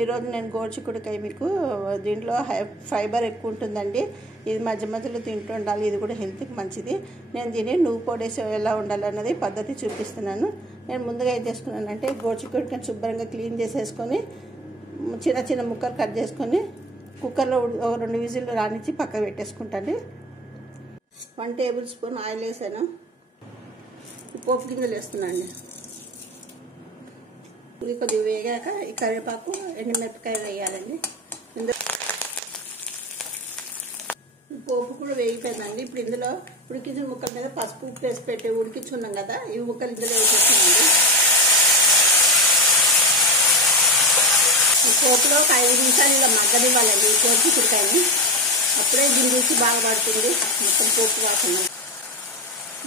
ఈరోజు నేను గోరుచిక్కుడుకాయ మీకు దీంట్లో ఫైబర్ ఎక్కువ ఉంటుందండి. ఇది మధ్య మధ్యలో తింటూ ఉండాలి. ఇది కూడా హెల్త్కి మంచిది. నేను దీన్ని నువ్వు పొడేసి ఎలా ఉండాలన్నది పద్ధతి చూపిస్తున్నాను. నేను ముందుగా ఏం చేసుకున్నానంటే గోరుచిక్కుడుకాయ శుభ్రంగా క్లీన్ చేసేసుకొని చిన్న చిన్న ముక్కలు కట్ చేసుకొని కుక్కర్లో 2 విజిల్లు రానిచ్చి పక్కన పెట్టేసుకుంటాను. 1 టేబుల్ స్పూన్ ఆయిల్ వేసాను. పోపు గింజలు వేస్తున్నాండి. ఇది కొద్దిగా వేగాక ఈ కరివేపాకు ఎండుమిరపకాయలు వేయాలండి. పోపు కూడా వేగిపోయిందండి. ఇప్పుడు ఇందులో ఉడికించిన ముక్కల మీద పసుపు ఉప్పు వేసి పెట్టి ఉడికించుకున్నాం కదా, ఈ ముక్కలు ఇందులో వేసేస్తున్నాండి. ఈ పోపులో ఒక 5 నిమిషాలు ఇలా మగ్గనివ్వాలండి ఈ గోరుచిక్కుడుకాయని. అప్పుడే దీని రుచి బాగా పడుతుంది. మొత్తం పోపు వాసన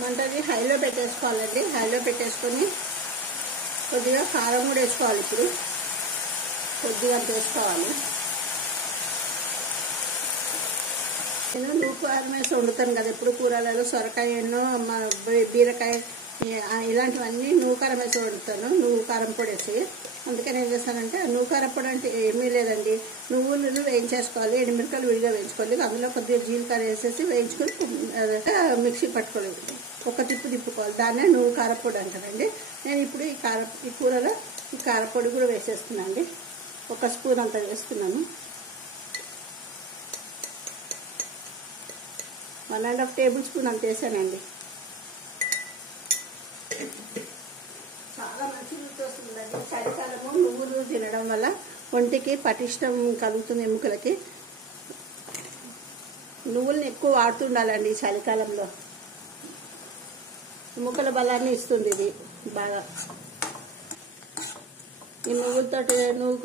మంటది హైలో పెట్టేసుకోవాలండి. హైలో పెట్టేసుకొని కొద్దిగా కారం కూడా వేసుకోవాలి. ఇప్పుడు కొద్దిగా వేసుకోవాలి. నేను నువ్వు కారం వేసి వండుతాను కదా ఎప్పుడు కూరలలో. సొరకాయ ఎన్నో బీరకాయ ఇలాంటివన్నీ నువ్వు కారం వేసి వండుతాను, నువ్వు కారం పొడి వేసి. అందుకని ఏం చేస్తానంటే నువ్వు కారం పొడి అంటే ఏమీ లేదండి, నువ్వులు వేయించేసుకోవాలి, ఎండుమిరకాయలు విడిగా వేయించుకోవాలి, అందులో కొద్దిగా జీలకర్ర వేసేసి వేయించుకొని మిక్సీ పట్టుకోవాలి, ఒక తిప్పుకోవాలి. దాన్నే నువ్వు కారపొడి అంటారండి. నేను ఇప్పుడు ఈ కూరలో ఈ కారపొడి కూడా వేసేస్తున్నాను అండి. 1 స్పూన్ అంత వేస్తున్నాను. 1½ టేబుల్ స్పూన్ అంత వేసానండి. చాలా మంచి రుచి వస్తుందండి. చలికాలము నువ్వులు తినడం వల్ల ఒంటికి పటిష్టం కలుగుతుంది, ఎముకలకి. నువ్వుల్ని ఎక్కువ వాడుతుండాలండి ఈ చలికాలంలో. ఎముకల బలాన్ని ఇస్తుంది ఇది బాగా. ఈ నువ్వులతోటి నువ్వు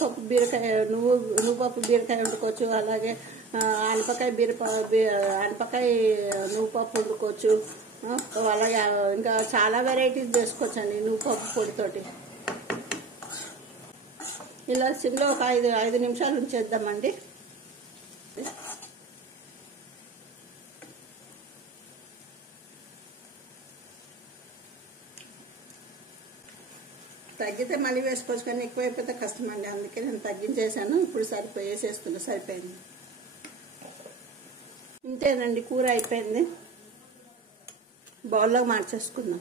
పప్పు బీరకాయ వండుకోవచ్చు. అలాగే ఆనపకాయ నువ్వు పప్పు వండుకోవచ్చు. అలాగే ఇంకా చాలా వెరైటీస్ చేసుకోవచ్చు అండి నువ్వు పప్పు పొడితోటి. ఇలా సిమ్లో ఒక 5 నిమిషాలు ఉంచేద్దామండి. తగ్గితే మళ్ళీ వేసుకోవచ్చు, కానీ ఎక్కువైపోతే కష్టం అండి. అందుకే నేను తగ్గించేసాను. ఇప్పుడు సరిపోయింది. ఇంతేనండి, కూర అయిపోయింది. బౌల్లోకి మార్చేసుకుందాం.